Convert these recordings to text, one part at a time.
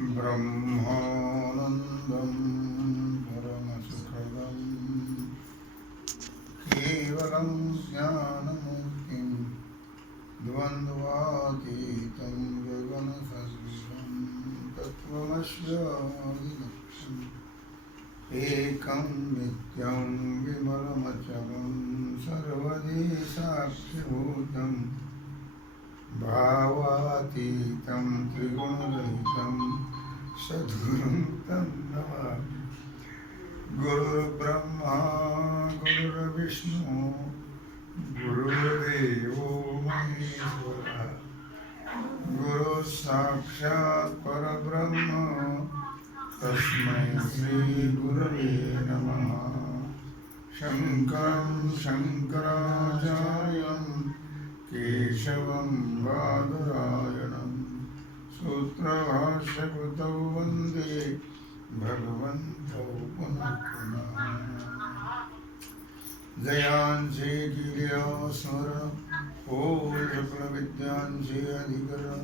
ब्रह्मानन्दं परमसुखदं केवलं ज्ञानमूर्तिं द्वन्द्वातीतं गगनसदृशं तत्त्वमस्यादिलक्ष्यम् एकं नित्यं विमलमचलं सर्वदि साक्षिभूतं भावातीतं त्रिगुणरहितं सद्गुरुं तं नमामि। गुरुर्ब्रह्मा गुरुर्विष्णु गुरुर्देवो महेश्वरः गुरुः साक्षात् परब्रह्म तस्मै श्रीगुरवे नमः। शङ्करं शङ्कराचार्यं केशवं बादरायणं सूत्रभाष्यकृतौ वन्दे भगवन्तौ पुनः पुनः। जयांसि गिर्यास्मरण सकलविद्यांसि अधिकरण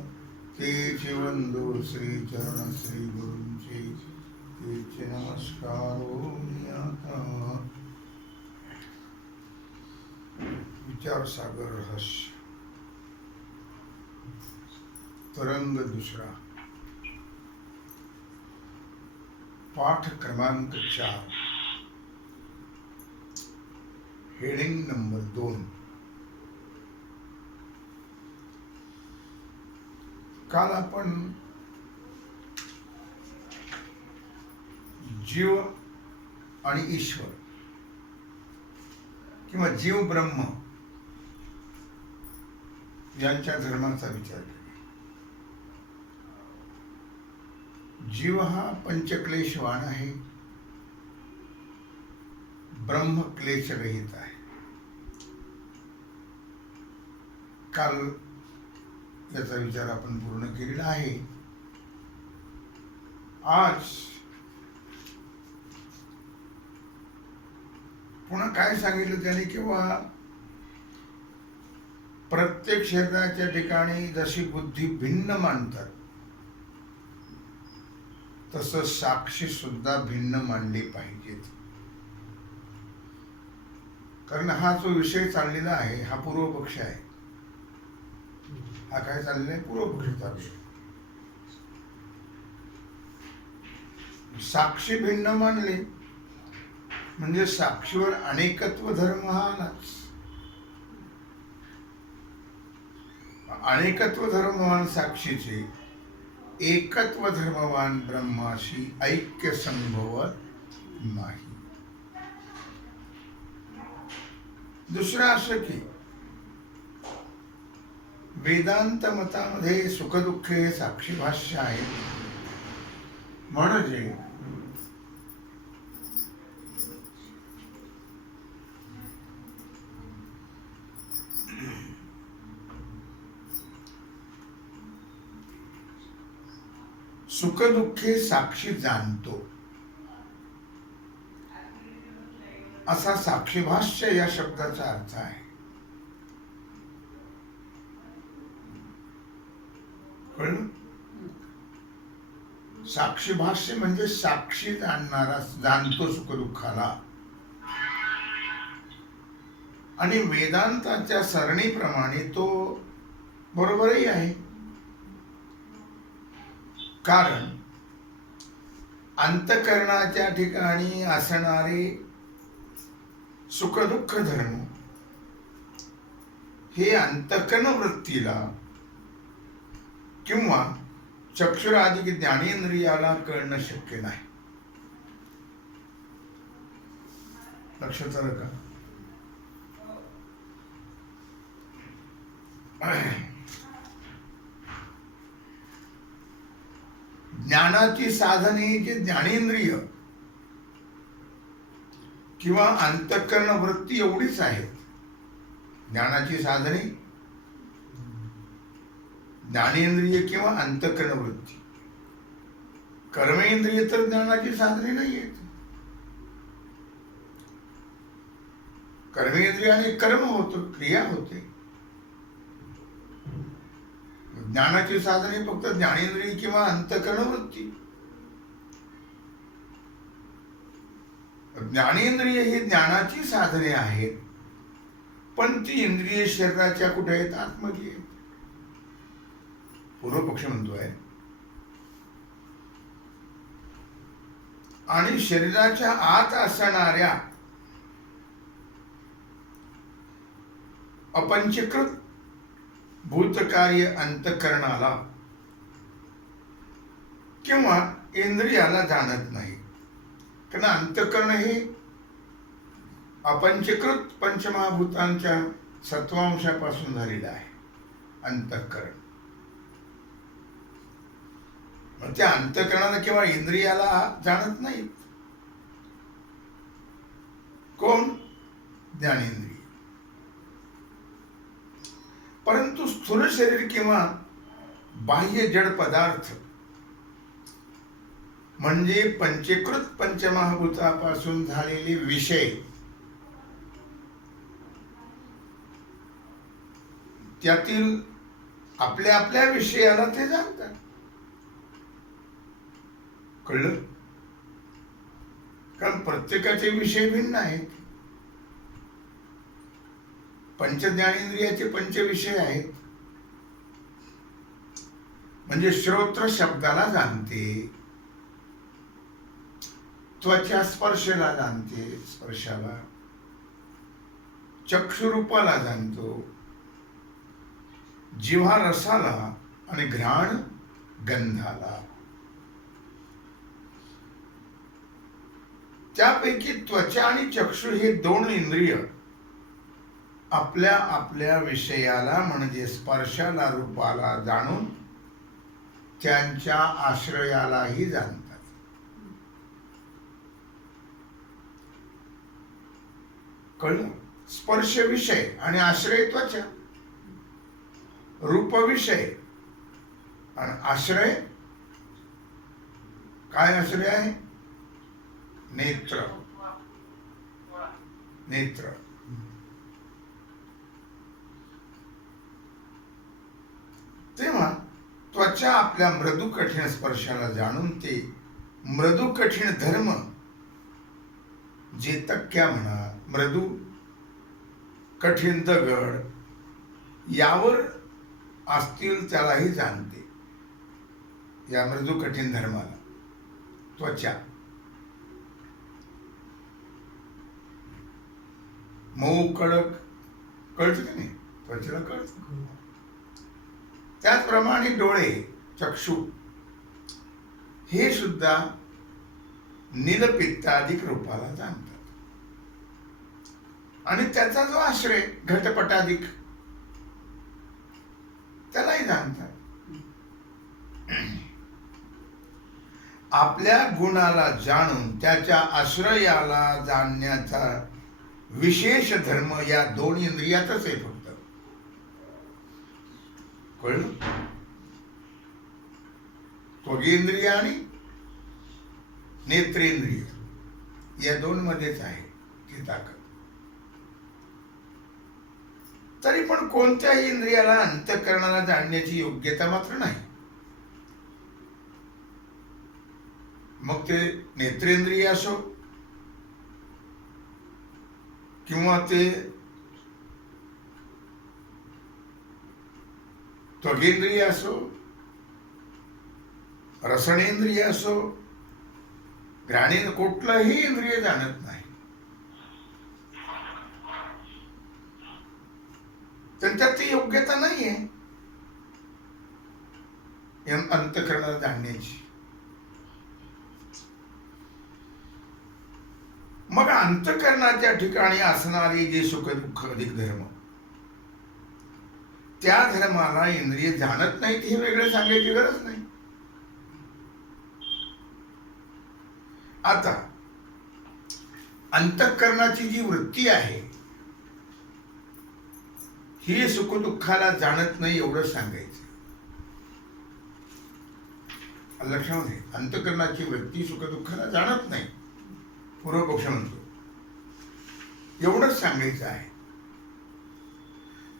तेचे वंदो श्रीचरण श्रीगुरूंचे तेचे नमस्कारो आता। विचार सागर रहस्य तरंग दुसरा पाठ क्रमांक 4 हेडिंग नंबर 2। काल आपण जीव आणि ईश्वर किंवा जीव ब्रह्म यांच्या धर्माचा विचार केला। जीव हा पंचक्लेशवान आहे, ब्रह्म क्लेशरहित आहे। काल याचा विचार आपण पूर्ण केलेला आहे। आज पुन्हा काय सांगितलं त्याने, किंवा प्रत्येक शरीराच्या ठिकाणी जशी बुद्धी भिन्न मानतात तसं साक्षी सुद्धा भिन्न मानली पाहिजेत। कारण हा जो विषय चाललेला आहे हा पूर्वपक्ष आहे। हा काय चाललेला आहे? पूर्वपक्ष चाललेला आहे। साक्षी भिन्न मानले म्हणजे साक्षीवर अनेकत्व धर्म हा आलाच। अनेकत्व धर्मवान साक्षीचे एकत्व धर्मवान ब्रह्माशी ऐक्य संभवत नाही। दुसरं असं की वेदांत मतामध्ये सुखदुःख हे साक्षी भाष्य आहे। म्हणजे सुखदुःखे साक्षी जाणतो असा साक्षीभाष्य या शब्दाचा अर्थ आहे। कळलं? साक्षीभाष्य म्हणजे साक्षी जाणणारा, जाणतो सुखदुःखाला। आणि वेदांताच्या सरणीप्रमाणे तो बरोबरही आहे। कारण अंतःकरणाच्या ठिकाणी असणारे सुखदुःख धर्म हे अंतःकरण वृत्तीला किंवा चक्षुरादी ज्ञानेंद्रियाला कळणं शक्य नाही। लक्षात आलं का? ज्ञानाची साधने जे ज्ञानेंद्रिय किंवा अंतःकरण वृत्ती एवढीच आहेत। ज्ञानाची साधने ज्ञानेंद्रिय किंवा अंतःकरण वृत्ती। कर्मेंद्रिय तर ज्ञानाची साधने नाही आहेत। कर्मेंद्रियाने कर्म होतं, क्रिया होते। ज्ञानाची साधने फक्त ज्ञानेंद्रिय किंवा अंतःकरण वृत्ती. ज्ञानेंद्रिय ही ज्ञानाची साधने आहेत, पण ती इंद्रिय शरीराच्या कुठे आहेत? आतमध्ये आहेत. पूर्वपक्ष म्हणतोय आणि शरीराच्या आत असणाऱ्या अपंचीकृत भूतकार्य अंतःकरणाला किंवा इंद्रियाला जाणत नाही. कारण अंतःकरण हे अपंचीकृत पंचमहाभूतांच्या सत्वांशापासून झालेलं आहे. अंतःकरण मग त्या अंतःकरणाला किंवा इंद्रियाला जाणत नाही. कोण? ज्ञानेंद्रिय. परंतु स्थूल शरीर किंवा बाह्य जड पदार्थ म्हणजे पंचीकृत पंचमहाभूतापासून झालेले विषय, त्यातील आपल्या आपल्या विषयाला ते जाणतात. कळलं? कारण प्रत्येकाचे विषय भिन्न आहेत. पंचज्ञानेंद्रियाचे पंचविषय आहेत. म्हणजे श्रोत्र शब्दाला जाणते, त्वचा स्पर्शला जाणते, स्पर्शाला, चक्षुरूपाला जाणतो, जिव्हा रसाला आणि घ्राण गंधाला. त्यापैकी त्वचा आणि चक्षु हे दोन इंद्रिय आपल्या आपल्या विषयाला म्हणजे स्पर्शाला, रूपाला जाणून त्यांच्या आश्रयालाही जाणतात. कळलं? स्पर्श विषय आणि आश्रय त्वचा, रूप विषय आणि आश्रय काय? आश्रय आहे नेत्र. नेत्र तेव्हा त्वचा आपल्या मृदू कठीण स्पर्शाला जाणून ते मृदू कठीण धर्म जे तक्क्या म्हणा, मृदू कठीण दगड यावर असतील त्यालाही जाणते. या मृदू कठीण धर्माला त्वचा. मऊ कडक कळतं की नाही? त्वचेला कळतं. त्याचप्रमाणे डोळे, चक्षु हे सुद्धा नीलपित्ताधिक रूपाला जाणतात. आणि त्याचा जो आश्रय घटपटाधिक त्यालाही जाणतात. आपल्या गुणाला जाणून त्याच्या आश्रयाला जाणण्याचा विशेष धर्म या दोन इंद्रियातच आहे फक्त. कळलं? त्वगेंद्रिय आणि नेत्रेंद्रिय या दोन मध्येच आहे ती ताकद. तरी पण कोणत्याही इंद्रियाला अंतःकरणाला जाणण्याची योग्यता मात्र नाही. मग ते नेत्रेंद्रिय असो किंवा ते त्वगेंद्रिय असो, रसनेंद्रिय असो, घ्राणेंद्रिय, कुठलंही इंद्रिय जाणत नाही. त्यांच्यात ती योग्यता नाहीये अंतःकरणाला जाणण्याची. मग अंतःकरणाच्या ठिकाणी असणारे जे सुख दुःख अधिक धर्म, त्या धर्माला इंद्रिय जाणत नाहीत हे वेगळे सांगायची गरज नाही. आता अंतःकरणाची जी वृत्ती आहे ही सुखदुःखाला जाणत नाही एवढं सांगायचं. लक्षामध्ये अंतःकरणाची वृत्ती सुखदुःखाला जाणत नाही पूर्वपक्ष म्हणतो, एवढंच सांगायचं आहे.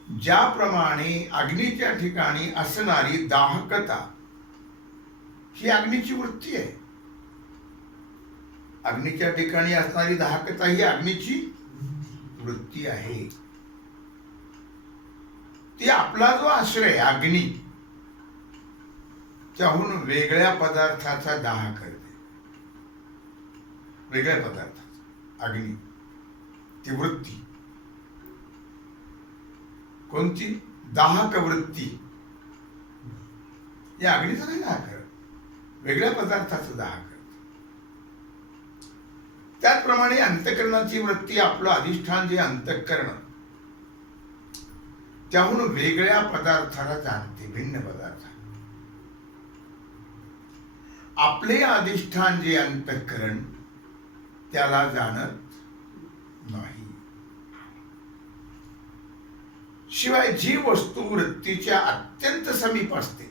ज्याप्रमाणे अग्नीच्या ठिकाणी असणारी दाहकता ही अग्नीची वृत्ती आहे. अग्नीच्या ठिकाणी असणारी दाहकता ही अग्नीची वृत्ती आहे. ती आपला जो आश्रय अग्नी त्याहून वेगळ्या पदार्थाचा दाह करते. वेगळ्या पदार्थाचा अग्नी ती वृत्ती कोणती? दाहक वृत्ती. या अग्नीचा नाही दाह करत, वेगळ्या पदार्थाचा दाह करत. त्याचप्रमाणे अंतःकरणाची वृत्ती आपलं अधिष्ठान जे अंतःकरण त्याहून वेगळ्या पदार्थाला जाणते, भिन्न पदार्थ. आपले अधिष्ठान जे अंतःकरण त्याला जाणत नाही. शिवाय जी वस्तू वृत्तीच्या अत्यंत समीप असते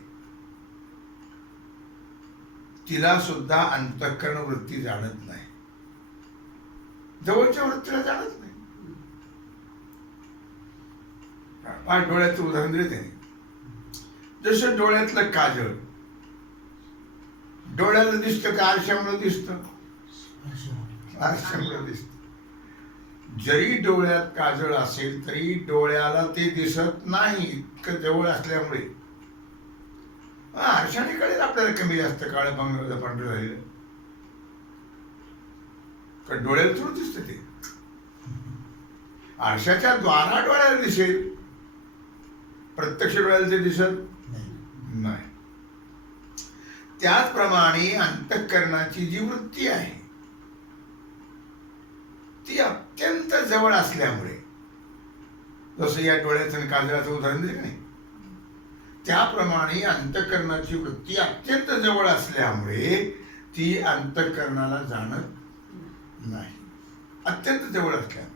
तिला सुद्धा अंतःकरण वृत्ती जाणत नाही, जवळच्या वृत्तीला जाणत नाही. पाच डोळ्याचं उदाहरण दिले त्याने. जसं डोळ्यातलं काजळ डोळ्याला दिसतं का आरशामुळे दिसतं? आरशामुळे दिसतं. जरी डोळ्यात काजळ असेल तरी डोळ्याला ते दिसत नाही, इतकं जवळ असल्यामुळे. आरशाने कळेल आपल्याला कमी जास्त काळं पांढरं पांढरं झालेलं, कारण डोळ्याला थोडं दिसतं ते. आरशाच्या द्वारा डोळ्याला दिसेल, प्रत्यक्ष डोळ्याला ते दिसत नाही. त्याचप्रमाणे अंतःकरणाची जी वृत्ती आहे ती अत्यंत जवळ असल्यामुळे, जसं या डोळ्याचं आणि काजळाचं उदाहरण दिलं नाही, त्याप्रमाणे अंतःकरणाची वृत्ती अत्यंत जवळ असल्यामुळे ती अंतःकरणाला जाणत नाही. अत्यंत जवळ असल्यामुळे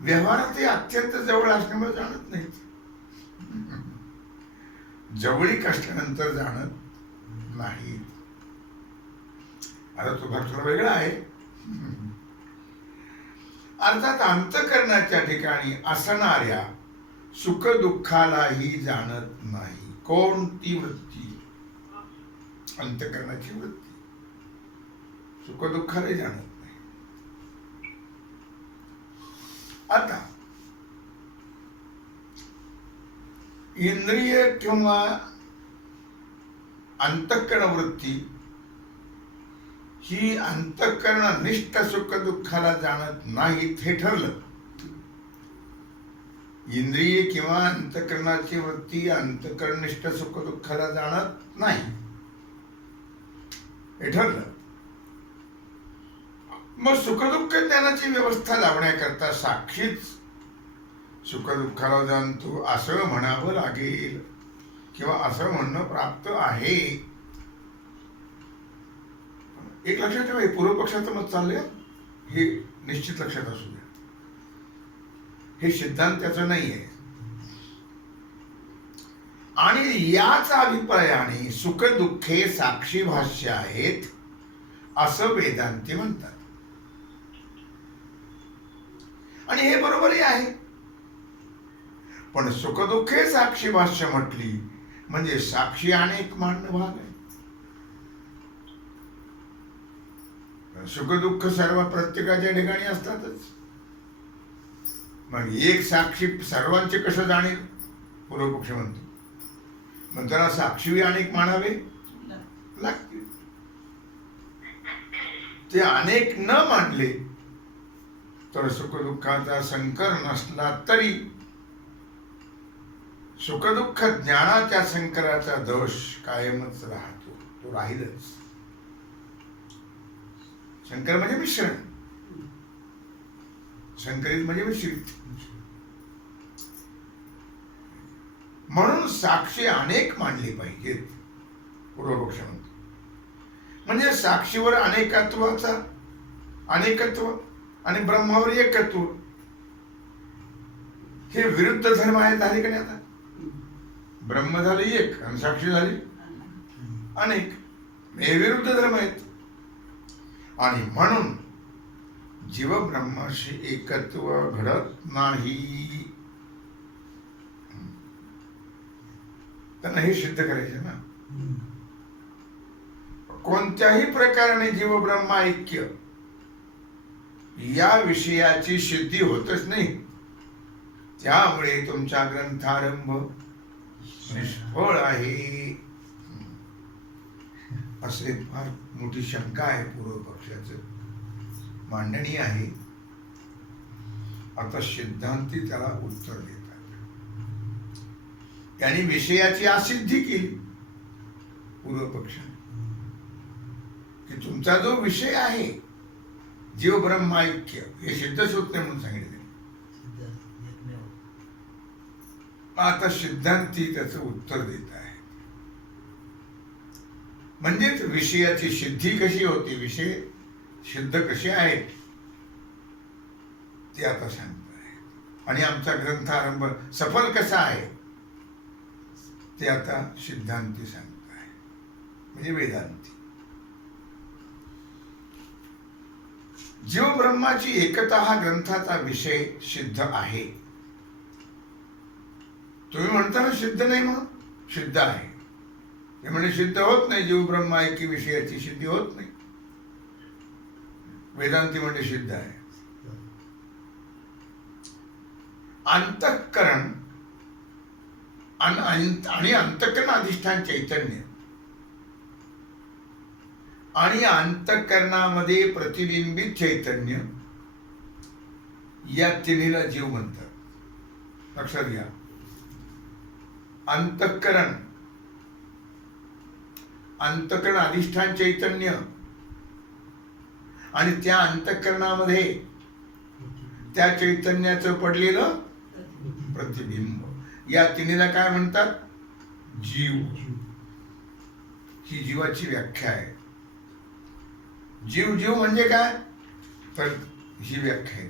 व्यवहारात ते अत्यंत जवळ असल्यामुळे जाणत नाही. जवळीक असल्यानंतर जाणत नाही. आता तो भाग थोडा वेगळा आहे. अर्थात अंतःकरणाच्या ठिकाणी असणाऱ्या सुख दुःखालाही जाणत नाही. कोणती वृत्ती? अंतःकरणाची वृत्ती सुख दुःखालाही जाणत नाही. आता इंद्रिय किंवा अंतःकरण वृत्ती ही अंतःकरणनिष्ठ सुख दुःखाला जाणत नाहीत हे ठरलं. इंद्रिय किंवा अंतःकरणाची वृत्ती अंतःकरणनिष्ठ सुख दुःखाला जाणत नाही हे ठरलं. मग सुखदुःख ज्ञानाची व्यवस्था लावण्याकरता साक्षीच सुखदुःखाला जाणतो असं म्हणावं लागेल किंवा असं म्हणणं प्राप्त आहे. एक लक्षात ठेवा, हे पूर्वपक्षाचं मत चाललंय, हे निश्चित लक्षात असू द्या. हे सिद्धांत त्याचं नाही आहे. आणि याच अभिप्रायाने सुख दुःखे साक्षी भाष्य आहेत असं वेदांती म्हणतात. आणि हे बरोबरही आहे. पण सुख दुःखे साक्षी भाष्य म्हटली म्हणजे साक्षी अनेक मानणं भाग आहे. सुख दुःख सर्व प्रत्येकाच्या ठिकाणी असतातच. मग एक साक्षी सर्वांचे कसं जाणेल? पूर्वपक्ष म्हणतो. मग त्याला साक्षी अनेक मानावे लागतील. ते अनेक न मानले तर सुखदुःखाचा संकर नसला तरी सुखदुःख ज्ञानाच्या संकराचा दोष कायमच राहतो, तो राहीलच. संकर म्हणजे मिश्रण, संकरित म्हणजे मिश्रित. म्हणून साक्षी अनेक मानली पाहिजेत, पूर्वपक्ष म्हणतो. म्हणजे साक्षीवर अनेकत्वाचा अनेकत्व आणि ब्रह्मावर एकत्व हे विरुद्ध धर्म आहेत. झाले का नाही? आता ब्रह्म झाले एक आणि साक्षी झाली अनेक, हे विरुद्ध धर्म आहेत. आणि म्हणून जीव ब्रह्माशी एकत्व घडत नाही. त्यांना हे सिद्ध करायचं ना. कोणत्याही प्रकाराने जीव ब्रह्मा ऐक्य या विषयाची सिद्धी होतच नाही. त्यामुळे तुमचा ग्रंथारंभ निष्फळ आहे. असे फार मोठी शंका आहे पूर्व पक्षाचं, मांडणी आहे. आता सिद्धांती त्याला उत्तर देतात. त्यांनी विषयाची असिद्धी केली पूर्व पक्षाने की तुमचा जो विषय आहे जीव ब्रह्माऐक्य हे सिद्धच होत नाही म्हणून सांगितले. आता सिद्धांती त्याचं उत्तर देत आहे. म्हणजेच विषयाची सिद्धी कशी होती, विषय सिद्ध कसे आहेत ते आता सांगत आहे. आणि आमचा ग्रंथारंभ सफल कसा आहे ते आता सिद्धांती सांगत आहे, म्हणजे वेदांती. जीव ब्रह्माची एकता हा ग्रंथाचा विषय सिद्ध आहे. तुम्ही म्हणता ना सिद्ध नाही म्हणून, सिद्ध आहे. ते म्हणजे सिद्ध होत नाही, जीव ब्रह्मा ऐकी विषयाची सिद्धी होत नाही. वेदांती म्हणजे सिद्ध आहे. अंतःकरण आणि अंतःकरण अधिष्ठान चैतन्य आणि अंतःकरणामध्ये प्रतिबिंबित चैतन्य या तिन्हीला जीव म्हणतात. लक्षात घ्या. अंतःकरण अधिष्ठान चैतन्य आणि त्या अंतःकरणामध्ये त्या चैतन्याचं पडलेलं प्रतिबिंब, या तिन्हीला काय म्हणतात? जीव. ही जीवाची व्याख्या आहे. जीव जीव म्हणजे काय, तर ही व्याख्या आहे.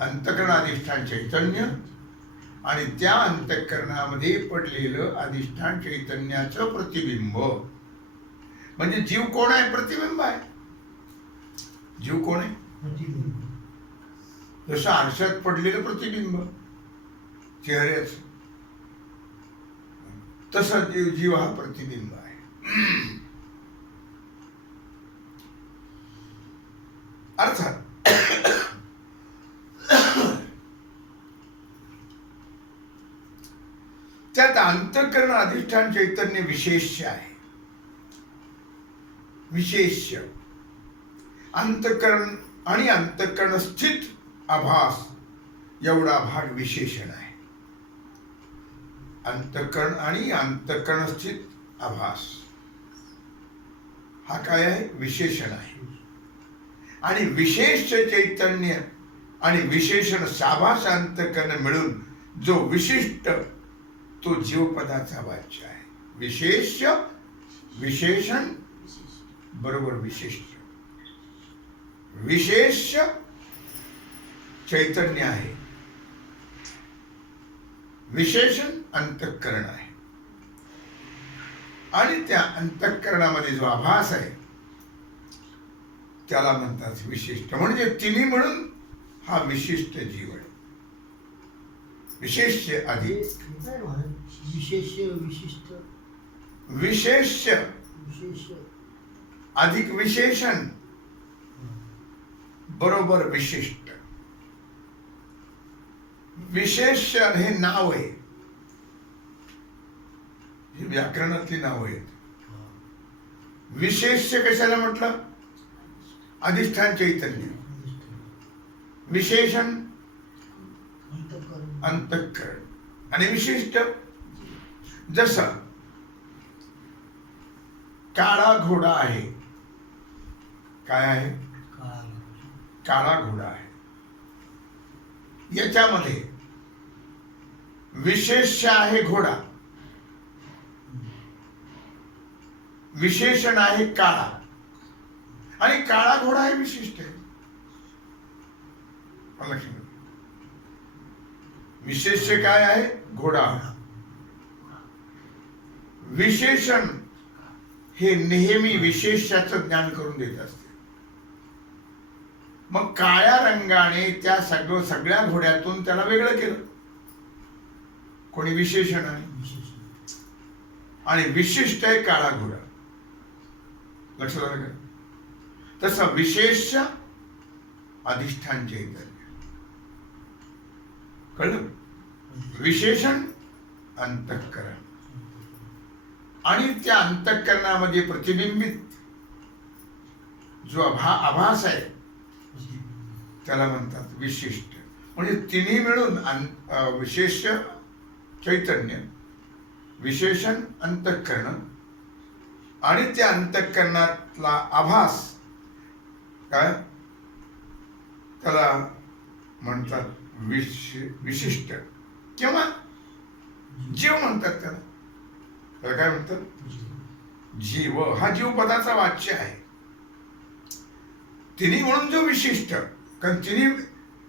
अंतःकरण अधिष्ठान चैतन्य आणि त्या अंतःकरणामध्ये पडलेलं अधिष्ठान चैतन्याचं प्रतिबिंब. म्हणजे जीव कोण आहे? प्रतिबिंब आहे. जीव कोण आहे? जसं आरशात पडलेलं प्रतिबिंब चेहऱ्याच, तसं जीव हा प्रतिबिंब आहे. अर्थात त्यात अंतःकरण अधिष्ठान चैतन्य विशेष आहे. विशेष अंतःकरण आणि अंतःकरण स्थित आभास एवढा भाग विशेषण आहे. अंतःकरण आणि अंतःकरण स्थित आभास हा काय आहे? विशेषण आहे. आणि विशेष चैतन्य आणि विशेषण साभास अंतःकरण मिळून जो विशिष्ट तो जीवपदाचा वाच्य आहे. विशेष विशेषण बरोबर विशिष्ट. विशेष चैतन्य आहे, विशेषण अंतःकरण आहे. आणि त्या अंतःकरणामध्ये जो आभास आहे त्याला म्हणतात विशिष्ट. म्हणजे तिन्ही मिळून हा विशिष्ट जीव आहे. विशेष अधिक विशेष विशिष्ट विशेष अधिक विशेषण बरोबर विशिष्ट. विशेष हे नाव आहे, ही व्याकरणातली नाव आहेत. विशेष कशाला म्हटलं? अधिष्ठान चैतन्य. विशेषण अंतःकरण आणि विशिष्ट. जसं काळा घोडा आहे. काय आहे? काळा घोडा आहे. याच्यामध्ये विशेष आहे घोडा, विशेषण आहे काळा, आणि काळा घोडा हे विशिष्ट आहे. विशेष काय आहे? घोडा. विशेषण हे नेहमी विशेषाचं ज्ञान करून देत असते. मग काळ्या रंगाने त्या सगळ्या घोड्यातून त्याला वेगळं केलं, कोणी विशेषणाने. विशेषण. आणि विशिष्ट आहे काळा घोडा. लक्षात आलं का? तसं विशेष अधिष्ठान चैतन्य. कळलं? विशेषण अंतःकरण. आणि त्या अंतःकरणामध्ये प्रतिबिंबित जो आभास आहे त्याला म्हणतात विशिष्ट. म्हणजे तिन्ही मिळून विशेष चैतन्य, विशेषण अंतःकरण आणि त्या अंतःकरणातला आभास काय त्याला म्हणतात विशिष्ट किंवा जीव म्हणतात. त्याला काय म्हणतात? जीव. हा जीव पदाचा वाच्य आहे. तिन्ही म्हणून जो विशिष्ट, कारण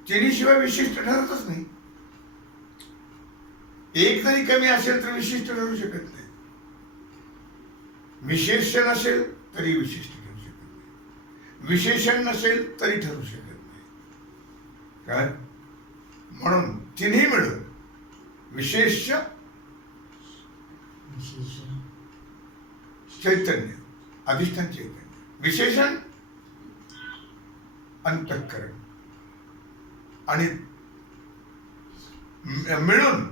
तिन्ही शिवाय विशिष्ट ठरतच नाही. एक जरी कमी असेल तर विशिष्ट ठरू शकत नाही. विशेष नसेल तरी विशिष्ट ठरू शकत नाही. विशेषण नसेल तरी ठरू शकत नाही. काय? म्हणून तिन्ही मिळून विशेष चैतन्य, अधिष्ठान चैतन्य, विशेषण अंतःकरण आणि मिळून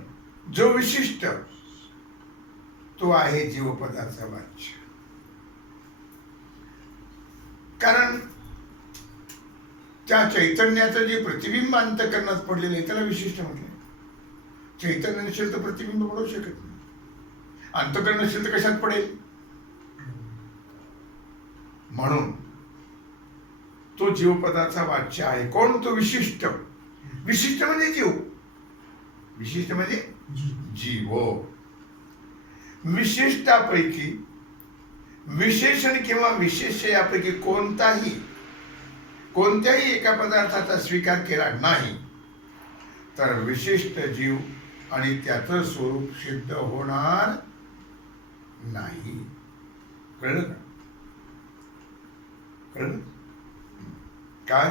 जो विशिष्ट तो आहे जीवपदाचा वाच्य. कारण त्या चैतन्याचं जे प्रतिबिंब अंतःकरणात पडलेलं आहे त्याला विशिष्ट म्हटलं. चैतन्य नसेल तर प्रतिबिंब पडू शकत नाही. अंतःकरण नसेल तर कशात पडेल? म्हणून तो जीवपदाचा वाच्य आहे. कोण? तो विशिष्ट. विशिष्ट म्हणजे जीव. विशिष्ट म्हणजे जीव. विशिष्टापैकी विशेषण किंवा विशेष यापैकी कोणत्याही एका पदार्थाचा स्वीकार केला नाही तर विशिष्ट जीव आणि त्याचं स्वरूप सिद्ध होणार नाही. कळलं का? कळलं? काय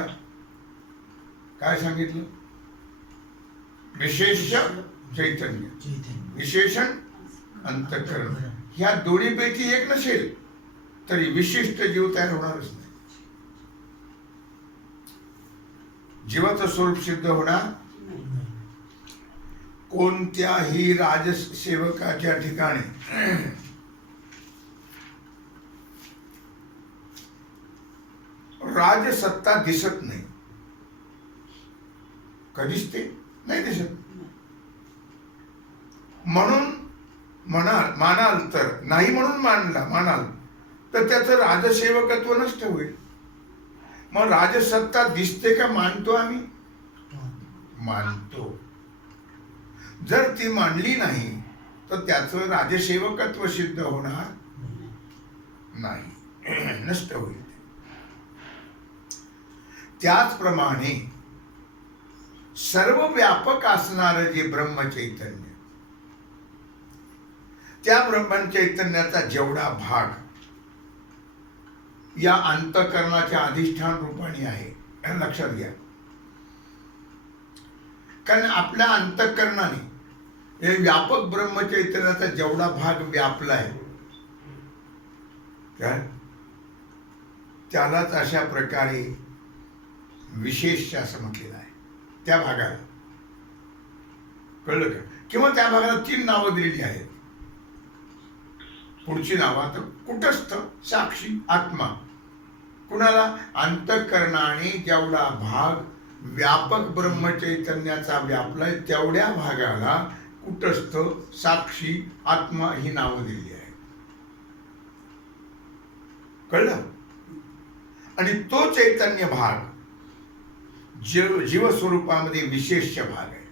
काय सांगितलं? विशेष चैतन्य, विशेषण अंतःकरण. ह्या दोन्हीपैकी एक नसेल तरी विशिष्ट जीव तयार होणारच नाही. जीवाचं स्वरूप सिद्ध होणार. कोणत्याही राजसेवकाच्या ठिकाणी राजसत्ता दिसत नाही. कधीच ते नाही दिसत. म्हणून मानाल तर नाही म्हणून मानाल तर त्याचं राजसेवकत्व नष्ट होईल. मग राजसत्ता दिसते का? मानतो आम्ही, मानतो. जर ती मानली नाही तर त्याचं राजसेवकत्व सिद्ध होणार नाही, नष्ट होईल. त्याचप्रमाणे सर्व व्यापक असणारं जे ब्रह्मचैतन्य, त्या ब्रह्मचैतन्याचा जेवढा भाग या अंतःकरणाच्या अधिष्ठान रूपाने आहे, लक्षात घ्या. कारण आपल्या अंतःकरणाने हे व्यापक ब्रह्मचैतन्याचा जेवढा भाग व्यापलाय त्यालाच अशा प्रकारे विशेष असं म्हटलेलं आहे. त्या भागाला. कळलं का? किंवा त्या भागाला 3 नावं दिलेली आहेत. पुढची नावं आता कुटस्थ, साक्षी, आत्मा. कुणाला? अंतःकरणाने जेवढा भाग व्यापक ब्रह्मचैतन्याचा व्यापलाय तेवढ्या भागाला कुटस्थ, साक्षी, आत्मा ही नावं दिली आहेत. कळलं? आणि तो चैतन्य भाग जीवस्वरूपामध्ये विशेष भाग आहे.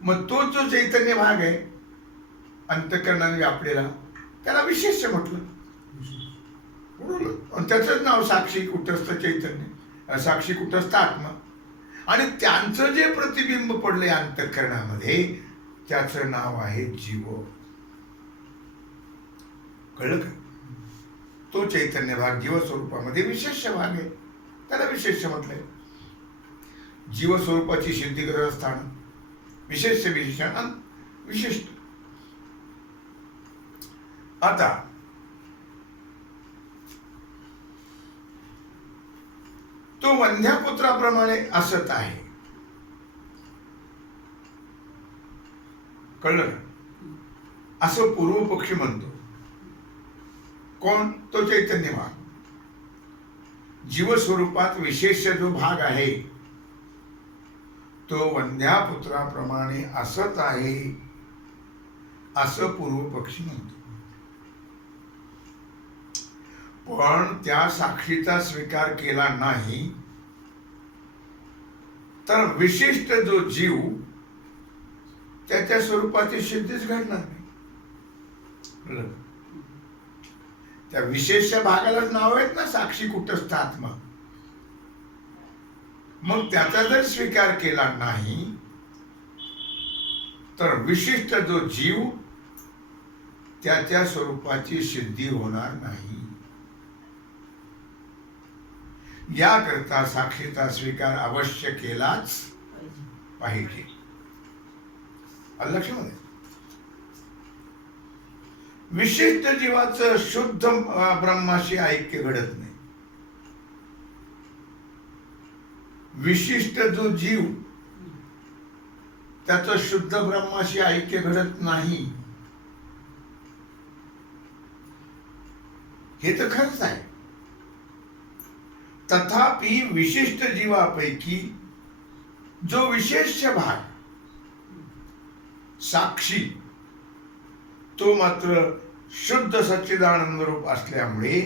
मग तो जो चैतन्य भाग आहे अंतःकरणाने व्यापलेला त्याला विशेष म्हटलं. आणि त्याचंच नाव साक्षी कुटस्थ चैतन्य, साक्षी कुटस्थ आत्मा. आणि त्यांचं जे प्रतिबिंब पडले अंतःकरणामध्ये त्याचं नाव आहे जीव. कळलं का? तो चैतन्य भाग जीवस्वरूपामध्ये विशेष भाग आहे. त्याला विशेष म्हटलंय. जीवस्वरूपाची सिद्धी करत असताना विशेष विशेषण आणि विशिष्ट. आता तो वंध्यापुत्राप्रमाणे असत आहे. कळलं का? असं पूर्व पक्षी म्हणतो. कोण? तो चैतन्य भाग. जीवस्वरूपात विशेष जो भाग आहे तो वंध्यापुत्राप्रमाणे असत आहे असं पूर्व पक्षी म्हणतो. पण त्या साक्षीचा स्वीकार केला नाही तर विशिष्ट जो जीव त्याच्या स्वरूपाची सिद्धीच घडणार नाही. त्या विशेष भागालाच नाव आहेत ना, साक्षी कुटस्थ आत्मा. मग त्याचा जर स्वीकार केला नाही तर विशिष्ट जो जीव त्याच्या स्वरूपाची सिद्धी होणार नाही. याकरता साक्षीचा स्वीकार अवश्य केलाच पाहिजे. लक्षामध्ये विशिष्ट जीवाचं शुद्ध ब्रह्माशी ऐक्य घडत नाही. विशिष्ट जो जीव त्याचं शुद्ध ब्रह्माशी ऐक्य घडत नाही हे तर खरंच आहे. तथापि विशिष्ट जीवापैकी जो विशेष भाग साक्षी तो मात्र शुद्ध सच्चिदानंद रूप असल्यामुळे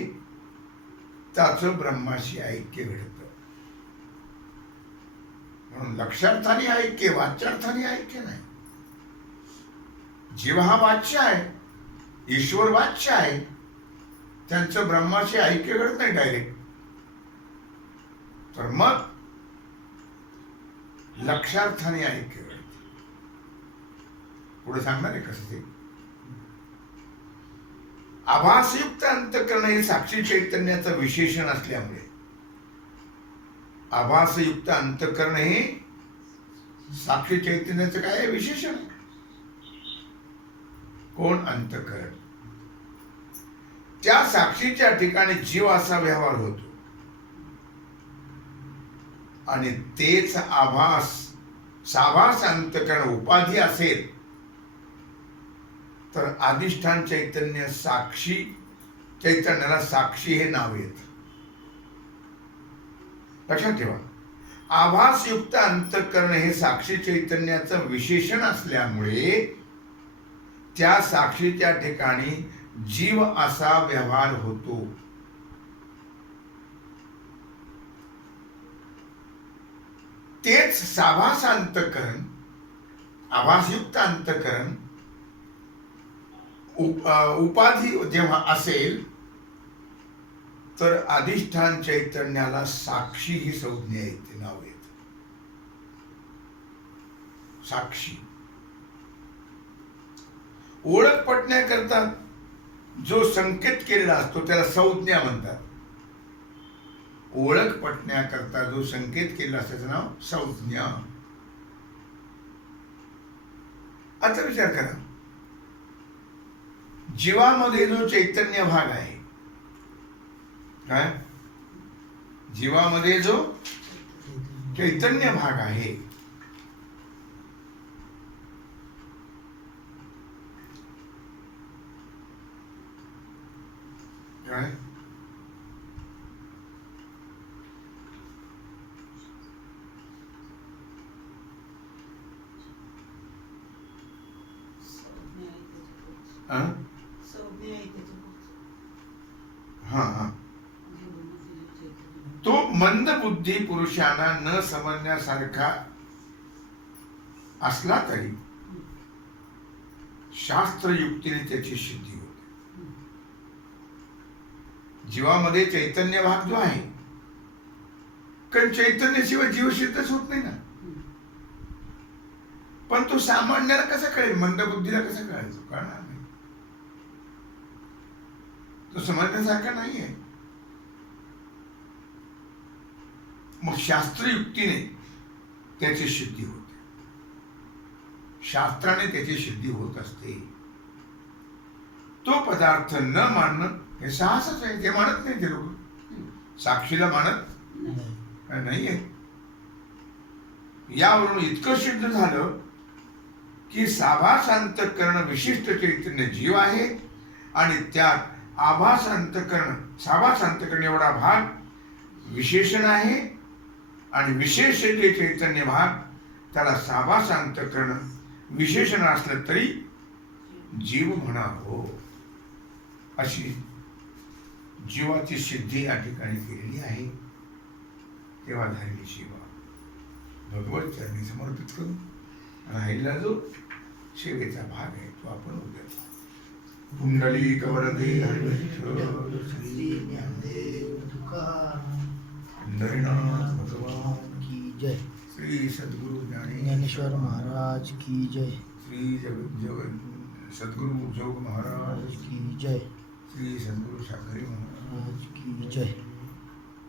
त्याचं ब्रह्माशी ऐक्य घडतं. म्हणून लक्षार्थाने ऐक्य, वाच्यार्थाने ऐक्य नाही. जीव हा वाच्य आहे, ईश्वर वाच्य आहे, त्यांचं ब्रह्माशी ऐक्य घडत नाही डायरेक्ट. तर मग लक्षार्थाने ऐक्य घडतं. पुढे सांगणार आहे कसं ते. आभासयुक्त अंतःकरण हे साक्षी चैतन्याचं विशेषण असल्यामुळे आभासयुक्त अंतःकरण हे साक्षी चैतन्याचं काय विशेषण आहे. कोण? अंतःकरण. त्या साक्षीच्या ठिकाणी जीव असा व्यवहार होतो आणि तेच आभास साभास अंतःकरण उपाधी असेल तर अधिष्ठान चैतन्य साक्षी चैतन्याला साक्षी हे नाव येत. लक्षात ठेवा. आभासयुक्त अंतःकरण हे साक्षी चैतन्याचं विशेषण असल्यामुळे त्या साक्षीच्या ठिकाणी जीव असा व्यवहार होतो. तेच साभास अंतःकरण आभासयुक्त अंतःकरण उपाधी जेव्हा असेल तर अधिष्ठान चैतन्याला साक्षी ही संज्ञा येते, नाव येते. साक्षी ओळख पटण्याकरता जो संकेत केलेला असतो त्याला संज्ञा म्हणतात. ओळख पटण्याकरता जो संकेत केलेला असतो त्याचं नाव संज्ञा. आता विचार करा, जीवामध्ये जो चैतन्य भाग आहे, काय जीवामध्ये जो चैतन्य भाग आहे काय हा तो मंद बुद्धी पुरुषांना न समजण्यासारखा असला तरी शास्त्रयुक्तीने त्याची सिद्धी होते. जीवामध्ये चैतन्य भाग जो आहे, कारण चैतन्याशिवाय जीव सिद्धच होत नाही ना. पण तो सामान्याला कसा कळेल, मंद बुद्धीला कसा कळायचो? कळणार नाही. तो समजण्यासारखा नाही आहे. मग शास्त्रयुक्तीने त्याची सिद्धी होते, शास्त्राने त्याची सिद्धी होत असते. तो पदार्थ न मानणं हे साहसच आहे. ते मानत नाही ते लोक, साक्षीला मानत नाहीये. यावरून इतकं सिद्ध झालं की साभास अंतःकरण विशिष्ट चैतन्य जीव आहे आणि त्यात आभास अंतःकरण, साभास अंतःकरण एवढा भाग विशेषण आहे आणि विशेष जे चैतन्य भाग त्याला साभास अंतःकरण विशेषण असलं तरी जीव म्हणावं, अशी जीवाची सिद्धी या ठिकाणी केलेली आहे. तेव्हा झालेली सेवा भगवत चरणी समर्पित करू. राहिलेला जो सेवेचा भाग आहे तो आपण उद्या पुंडली कवरदे हरिनाथ भगवान की जय. श्री सद्गुरु ज्ञानेश्वर महाराज की जय. श्री सद्गुरु जोग महाराज की जय. श्री सद्गुरु शाकरी महाराज महाराज की जय.